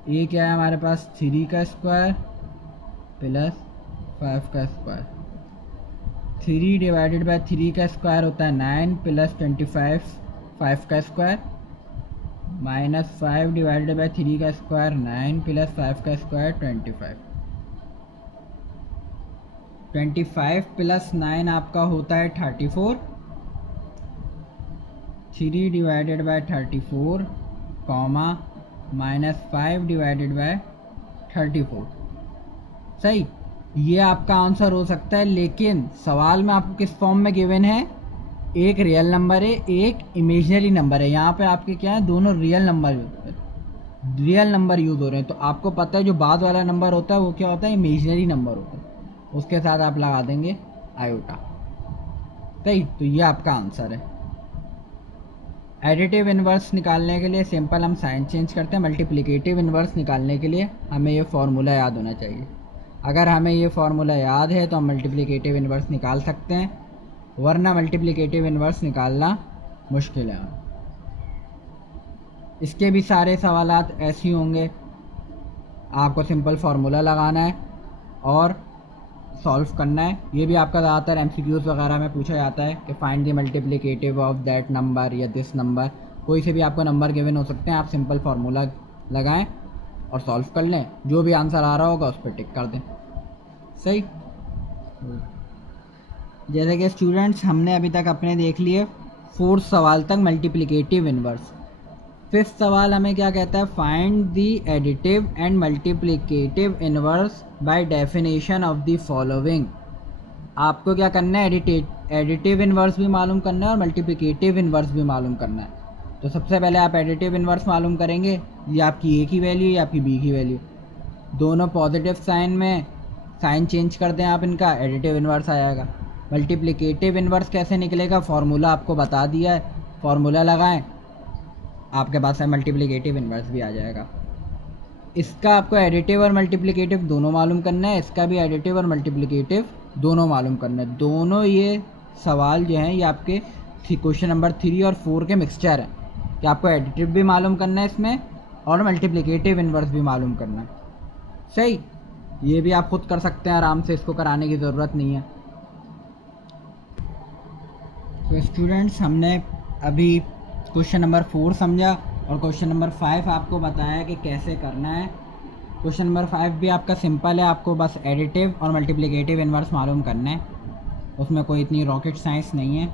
a क्या है हमारे पास? 3 का स्क्वायर प्लस 5 का स्क्वायर। 3 / 3 का स्क्वायर होता है 9 + 25 5 का स्क्वायर -5 / 3 का स्क्वायर 9 + 5 का स्क्वायर 25। 25 + 9 आपका होता है 34। 3 / 34 कॉमा -5 / 34। सही, ये आपका आंसर हो सकता है, लेकिन सवाल में आपको किस फॉर्म में गिवन है? एक रियल नंबर है, एक इमेजिनरी नंबर है। यहाँ पे आपके क्या है? दोनों रियल नंबर यूज़ हो रहे हैं। तो आपको पता है जो बाद वाला नंबर होता है वो क्या होता है? इमेजिनरी नंबर होता है। उसके साथ आप लगा देंगे आयोटा। सही, तो ये आपका आंसर है। एडिटिव इन्वर्स निकालने के लिए सिंपल हम साइन चेंज करते हैं। मल्टीप्लिकेटिव इन्वर्स निकालने के लिए हमें ये फार्मूला याद होना चाहिए। अगर हमें ये फार्मूला याद है तो हम मल्टीप्लिकेटिव इन्वर्स निकाल सकते हैं, वरना मल्टीप्लिकेटिव इन्वर्स निकालना मुश्किल है। इसके भी सारे सवालात ऐसे ही होंगे, आपको सिंपल फार्मूला लगाना है और सॉल्व करना है। ये भी आपका ज़्यादातर एमसीक्यूज़ वगैरह में पूछा जाता है कि find the multiplicative of that number या दिस नंबर। कोई से भी आपको नंबर गिवन हो सकते हैं, आप सिंपल फार्मूला लगाएं और सॉल्व कर लें, जो भी आंसर आ रहा होगा उस पर टिक कर दें। सही। जैसे कि स्टूडेंट्स हमने अभी तक अपने देख लिए 4 सवाल तक मल्टीप्लिकेटिव इन्वर्स। 5th सवाल हमें क्या कहता है, find the additive and multiplicative inverse by definition of the following. आपको क्या करना है, एडिटिव इन्वर्स भी मालूम करना है और मल्टीप्लिकेटिव इन्वर्स भी मालूम करना है। तो सबसे पहले आप एडिटिव इन्वर्स मालूम करेंगे, ये आपकी ए की वैल्यू या आपकी बी की वैल्यू, दोनों पॉजिटिव साइन में साइन चेंज कर दें आप इनका, एडिटिव इन्वर्स आ जाएगा। मल्टीप्लिकेटिव इन्वर्स कैसे निकलेगा, फार्मूला आपको बता दिया है, फार्मूला लगाएं, आपके पास है मल्टीप्लिकेटिव इन्वर्स भी आ जाएगा। इसका आपको एडिटिव और मल्टीप्लिकेटिव दोनों मालूम करना है, इसका भी एडिटिव और मल्टीप्लिकेटिव दोनों मालूम करना है। दोनों ये सवाल जो हैं ये आपके क्वेश्चन नंबर 3 और 4 के मिक्सचर हैं कि आपको एडिटिव भी मालूम करना है इसमें और मल्टीप्लिकेटिव इन्वर्स भी मालूम करना है। सही, ये भी आप खुद कर सकते हैं आराम से, इसको कराने की ज़रूरत नहीं है। तो स्टूडेंट्स हमने अभी क्वेश्चन नंबर 4 समझा और क्वेश्चन नंबर 5 आपको बताया कि कैसे करना है। क्वेश्चन नंबर 5 भी आपका सिंपल है, आपको बस एडिटिव और मल्टीप्लिकेटिव इन्वर्स मालूम करना है, उसमें कोई इतनी रॉकेट साइंस नहीं है।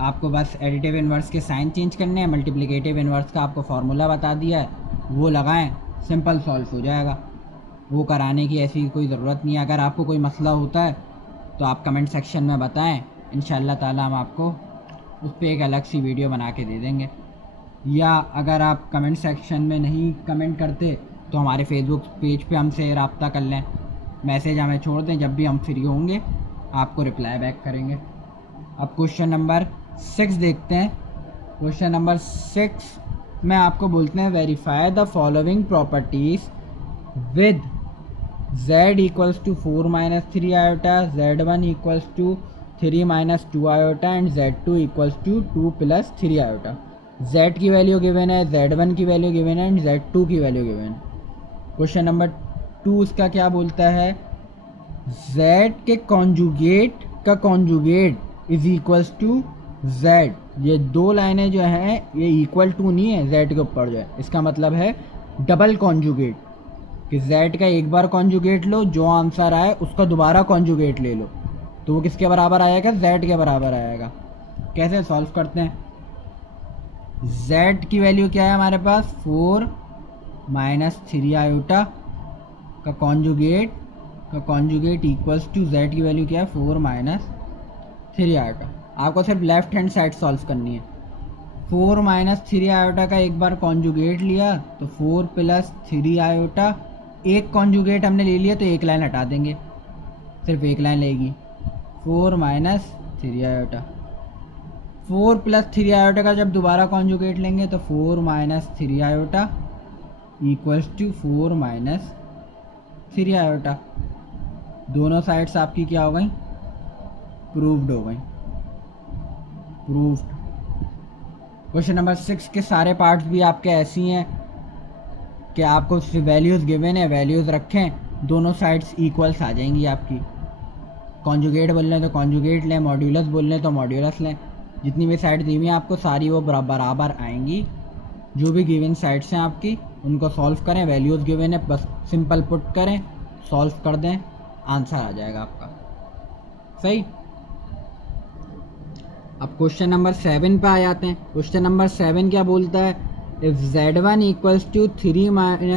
आपको बस एडिटिव इन्वर्स के साइन चेंज करने हैं, मल्टीप्लिकेटिव इन्वर्स का आपको फार्मूला बता दिया है, वो लगाएं, सिंपल सॉल्व हो जाएगा। वो कराने की ऐसी कोई ज़रूरत नहीं है। अगर आपको कोई मसला होता है तो आप कमेंट सेक्शन में बताएं, इंशाल्लाह ताला हम आपको उस पर एक अलग सी वीडियो बना के दे देंगे। या अगर आप कमेंट सेक्शन में नहीं कमेंट करते तो हमारे फेसबुक पेज पे हमसे रब्ता कर लें, मैसेज हमें छोड़ दें, जब भी हम फ्री होंगे आपको रिप्लाई बैक करेंगे। अब क्वेश्चन नंबर 6 देखते हैं। क्वेश्चन नंबर 6 में आपको बोलते हैं verify the following properties with z equals to 4 - 3 iota, z1 equals to 3 - 2 iota and z2 equals to 2 + 3 iota. z की वैल्यू गिवन है, z1 की वैल्यू गिवन है एंड z2 की वैल्यू गिवन है। क्वेश्चन नंबर 2 इसका क्या बोलता है, z के कॉन्जुगेट का conjugate is equals to z। ये दो लाइनें जो हैं ये इक्वल टू नहीं है z के ऊपर जो है, इसका मतलब है डबल कॉन्जुगेट, कि z का एक बार कॉन्जुगेट लो, जो आंसर आए उसका दोबारा कॉन्जुगेट ले लो, तो वो किसके बराबर आएगा, z के बराबर आएगा। कैसे सॉल्व करते हैं, z की वैल्यू क्या है हमारे पास, 4 - 3 आयोटा का कॉन्जुगेट इक्वल्स टू z की वैल्यू क्या है, 4 - 3 आयोटा। आपको सिर्फ लेफ्ट हैंड साइड सॉल्व करनी है। 4 - 3 आयोटा का एक बार कॉन्जुगेट लिया तो 4 + 3 आयोटा, एक कॉन्जुगेट हमने ले लिया तो एक लाइन हटा देंगे, सिर्फ एक लाइन लेगी, 4 - 3 आयोटा। 4 + 3 आयोटा का जब दोबारा कॉन्जुगेट लेंगे तो 4 - 3 आयोटा इक्वल्स टू 4 - 3 आयोटा। दोनों साइड्स आपकी क्या हो गई, प्रूव्ड हो गई, प्रूव्ड। क्वेश्चन नंबर 6 के सारे पार्ट्स भी आपके ऐसी हैं कि आपको वैल्यूज़ गिवन है, वैल्यूज़ रखें, दोनों साइड्स इक्वल्स आ जाएंगी आपकी। कॉन्जुगेट बोल लें तो कॉन्जुगेट लें, मॉड्यूलस बोल लें तो मॉड्यूलस लें, जितनी भी साइड दी हुई हैं आपको सारी वो बराबर आएंगी। जो भी गिवन साइड्स हैं आपकी उनको सॉल्व करें, वैल्यूज़ गिवन है बस सिंपल पुट करें, सॉल्व कर दें, आंसर आ जाएगा आपका। सही। अब क्वेश्चन नंबर 7 पे आ जाते हैं। क्वेश्चन नंबर 7 क्या बोलता है, if z1 equals to 3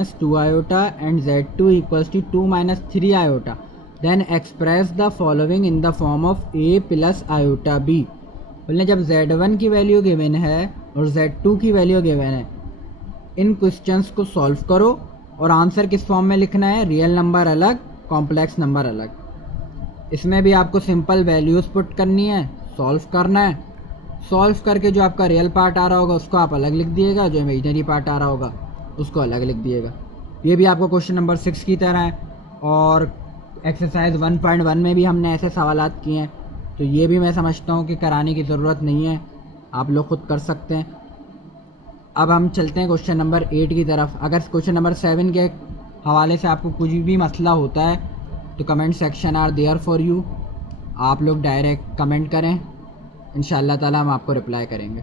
- 2 iota and z2 equals to 2 - 3 iota then express the following in the form of a + iota b। बोले जब z1 की वैल्यू गिवन है और z2 की वैल्यू गिवन है, इन क्वेश्चंस को सॉल्व करो और आंसर किस फॉर्म में लिखना है, रियल नंबर अलग, कॉम्प्लेक्स नंबर अलग। इसमें भी आपको सिंपल वैल्यूज़ पुट करनी है, सॉल्व करना है। सॉल्व करके जो आपका रियल पार्ट आ रहा होगा उसको आप अलग लिख दिएगा, जो इमेजिनरी पार्ट आ रहा होगा उसको अलग लिख दिएगा। ये भी आपको क्वेश्चन नंबर 6 की तरह है। और एक्सरसाइज 1.1 में भी हमने ऐसे सवालात किए हैं, तो ये भी मैं समझता हूँ कि कराने की ज़रूरत नहीं है, आप लोग खुद कर सकते हैं। अब हम चलते हैं क्वेश्चन नंबर 8 की तरफ। अगर क्वेश्चन नंबर 7 के हवाले से आपको कुछ भी मसला होता है तो comment section are there for you, आप लोग डायरेक्ट कमेंट करें, इंशाल्लाह ताला हम आपको रिप्लाई करेंगे।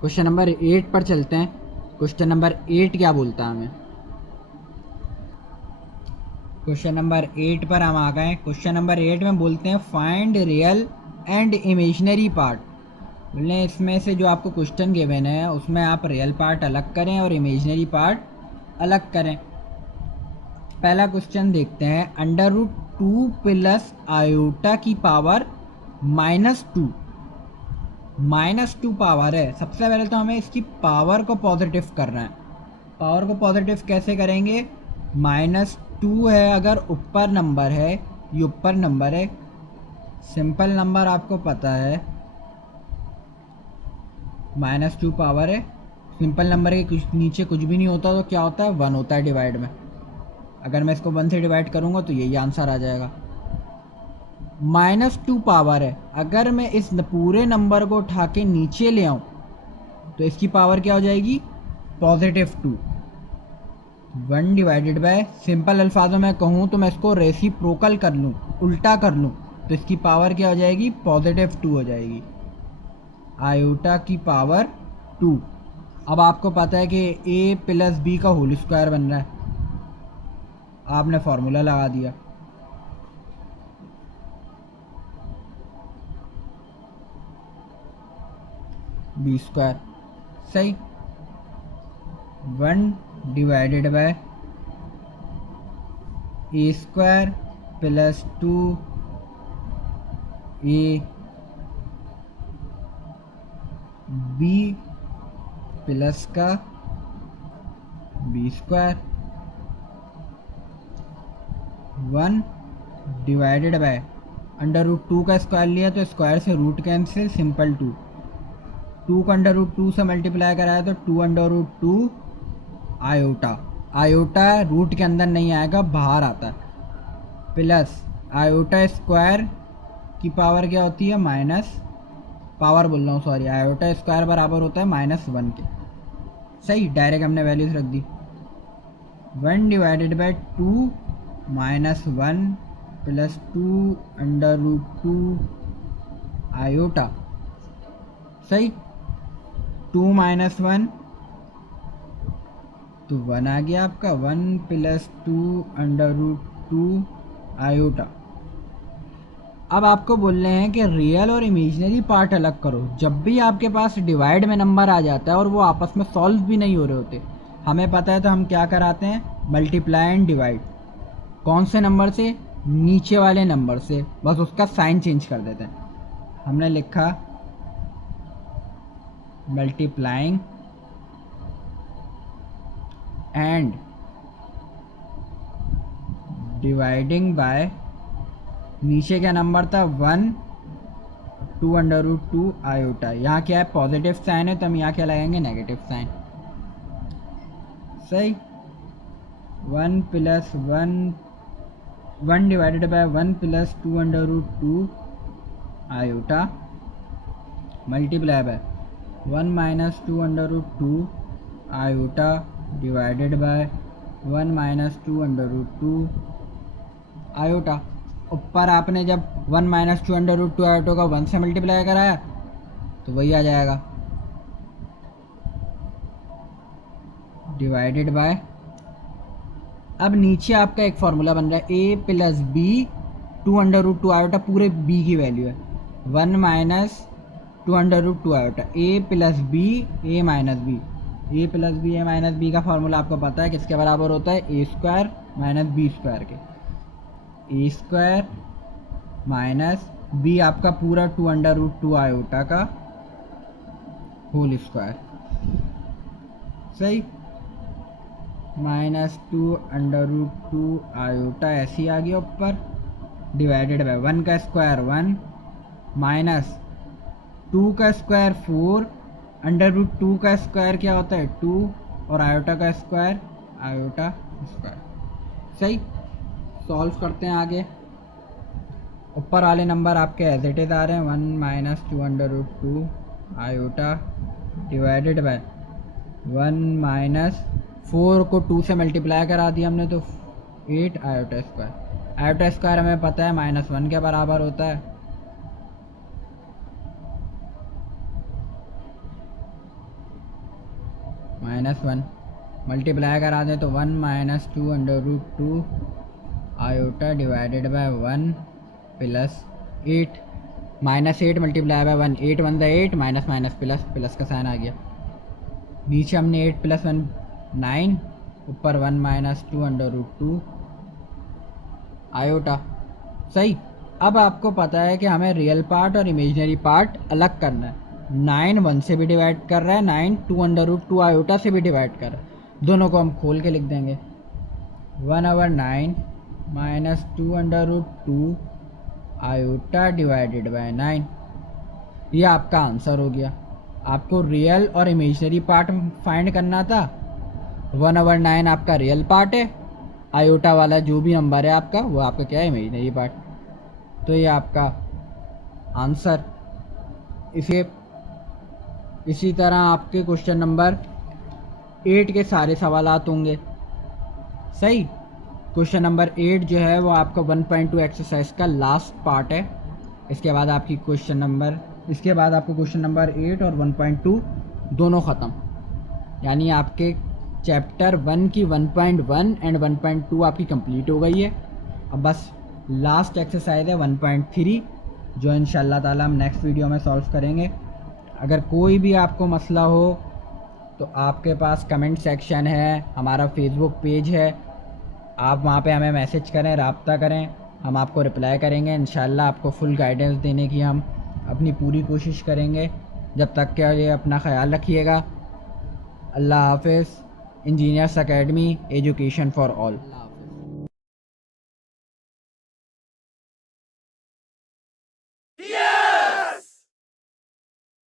क्वेश्चन नंबर 8 पर चलते हैं। क्वेश्चन नंबर 8 क्या बोलता है हमें? क्वेश्चन नंबर 8 पर हम आ गए। क्वेश्चन नंबर 8 में बोलते हैं find real and imaginary part. बोले इसमें से जो आपको क्वेश्चन गिवन है उसमें आप रियल पार्ट अलग करें और इमेजिनरी पार्ट अलग करें। पहला क्वेश्चन देखते हैं, अंडर रूट 2 प्लस आयोटा की पावर -2। -2 पावर है। सबसे पहले तो हमें इसकी पावर को पॉजिटिव करना है। पावर को पॉजिटिव कैसे करेंगे? -2 है, अगर ऊपर नंबर है, ये ऊपर नंबर है, सिंपल नंबर आपको पता है -2 पावर है। सिंपल नंबर के कुछ नीचे कुछ भी नहीं होता तो क्या होता है? 1 होता है डिवाइड में। अगर मैं इसको 1 से डिवाइड करूँगा तो यही आंसर आ जाएगा। -2 पावर है, अगर मैं इस पूरे नंबर को उठा के नीचे ले आऊँ तो इसकी पावर क्या हो जाएगी? +2। 1 डिवाइडेड बाय, सिंपल अल्फाजों में कहूँ तो मैं इसको रेसिप्रोकल कर लूँ, उल्टा कर लूँ, तो इसकी पावर क्या हो जाएगी? +2 हो जाएगी। आयोटा की पावर 2। अब आपको पता है कि a प्लस बी का होल स्क्वायर बन रहा है, आपने फार्मूला लगा दिया। b², सही। 1 divided bye a² plus 2a b plus का b²। 1 divided bye under root 2 का स्क्वायर लिया तो स्क्वायर से रूट कैंसिल, सिंपल 2। 2 को अंडर रूट 2 से मल्टीप्लाई कराया तो 2 under root 2 iota. Iota root के अंदर नहीं आएगा, बाहर आता है। प्लस आयोटा स्क्वायर की पावर क्या होती है? पावर बोल रहा हूँ, सॉरी, आयोटा स्क्वायर बराबर होता है -1 के। सही, डायरेक्ट हमने वैल्यूज रख दी। 1 divided by 2 -1 plus 2 under root 2 iota. सही, 2 - 1 तो 1 आ गया आपका। 1 प्लस 2 अंडर रूट 2 आयोटा। अब आपको बोल रहे हैं कि रियल और इमेजिनरी पार्ट अलग करो। जब भी आपके पास डिवाइड में नंबर आ जाता है और वो आपस में सॉल्व भी नहीं हो रहे होते, हमें पता है तो हम क्या कराते हैं? Multiply and divide. कौन से नंबर से? नीचे वाले नंबर से, बस उसका साइन चेंज कर देते हैं। हमने लिखा मल्टीप्लाइंग एंड डिवाइडिंग बाय, नीचे क्या नंबर था? 1 2 अंडर रूट 2 आयोटा। यहाँ क्या है? पॉजिटिव साइन है तो हम यहाँ क्या लगाएंगे? Negative sign. सही, 1 plus 1 divided by 1 plus 2 under root 2 iota multiply by 1 minus 2 under root 2 iota divided by 1 minus 2 under root 2 iota. ऊपर आपने जब 1 माइनस 2 अंडर रूट 2 आयोटा का 1 से मल्टीप्लाई कराया तो वही आ जाएगा, डिवाइडेड बाय। अब नीचे आपका एक फार्मूला बन रहा है, a plus b 2 under root 2 iota, पूरे b की वैल्यू है 1 minus 2 under root 2 iota. a plus b a minus b, a plus b a minus b का फार्मूला आपको पता है किसके बराबर होता है? a² माइनस b² के। a² माइनस b आपका पूरा 2 अंडर रूट 2 आयोटा का होल स्क्वायर। सही, -2 अंडर रूट 2 आयोटा ऐसे ही आ गया ऊपर, डिवाइडेड बाय 1 का स्क्वायर 1 माइनस 2 का स्क्वायर 4 अंडर रूट 2 का स्क्वायर क्या होता है 2 और आयोटा का स्क्वायर आयोटा स्क्वायर। सही, सॉल्व करते हैं आगे। ऊपर वाले नंबर आपके एज इट इज़ आ रहे हैं 1 minus 2 under root 2 iota divided by 1 minus 4 को 2 से मल्टीप्लाई करा दिया हमने तो 8 आयोटा स्क्वायर। आयोटा स्क्वायर हमें पता है -1 के बराबर होता है। -1 मल्टीप्लाई करा दें तो 1 minus 2 under root 2 iota divided by 1 plus 8 -8 multiply by 1 8 1 8 minus minus plus plus का साइन आ गया। नीचे हमने 8 + 1 9 ऊपर 1 माइनस 2 अंडर रूट 2 आयोटा। सही, अब आपको पता है कि हमें रियल पार्ट और इमेजिनरी पार्ट अलग करना है। 9 1 से भी डिवाइड कर रहा है, 9 2 अंडर रूट 2 आयोटा से भी डिवाइड कर रहा है। दोनों को हम खोल के लिख देंगे 1/9 minus 2 under root 2 iota divided by 9। ये आपका आंसर हो गया। आपको रियल और इमेजिनरी पार्ट फाइंड करना था। 1/9 आपका रियल पार्ट है, आयोटा वाला जो भी नंबर है आपका वो आपका क्या है इमेजिनरी पार्ट। तो ये आपका आंसर। इसी तरह आपके क्वेश्चन नंबर 8 के सारे सवालात होंगे। सही, क्वेश्चन नंबर 8 जो है वो आपका 1.2 एक्सरसाइज का लास्ट पार्ट है। इसके बाद आपको क्वेश्चन नंबर 8 और 1.2 दोनों ख़त्म, यानी आपके चैप्टर 1 की 1.1 एंड 1.2 आपकी कंप्लीट हो गई है। अब बस लास्ट एक्सरसाइज है 1.3 जो इंशाल्लाह ताला हम नेक्स्ट वीडियो में सॉल्व करेंगे। अगर कोई भी आपको मसला हो तो आपके पास कमेंट सेक्शन है, हमारा फेसबुक पेज है, आप वहाँ पे हमें मैसेज करें, राब्ता करें, हम आपको रिप्लाई करेंगे। इंशाल्लाह आपको फुल गाइडेंस देने की हम अपनी पूरी कोशिश करेंगे। जब तक के लिए अपना ख्याल रखिएगा। अल्लाह हाफ़िज़। Engineers academy, education for all.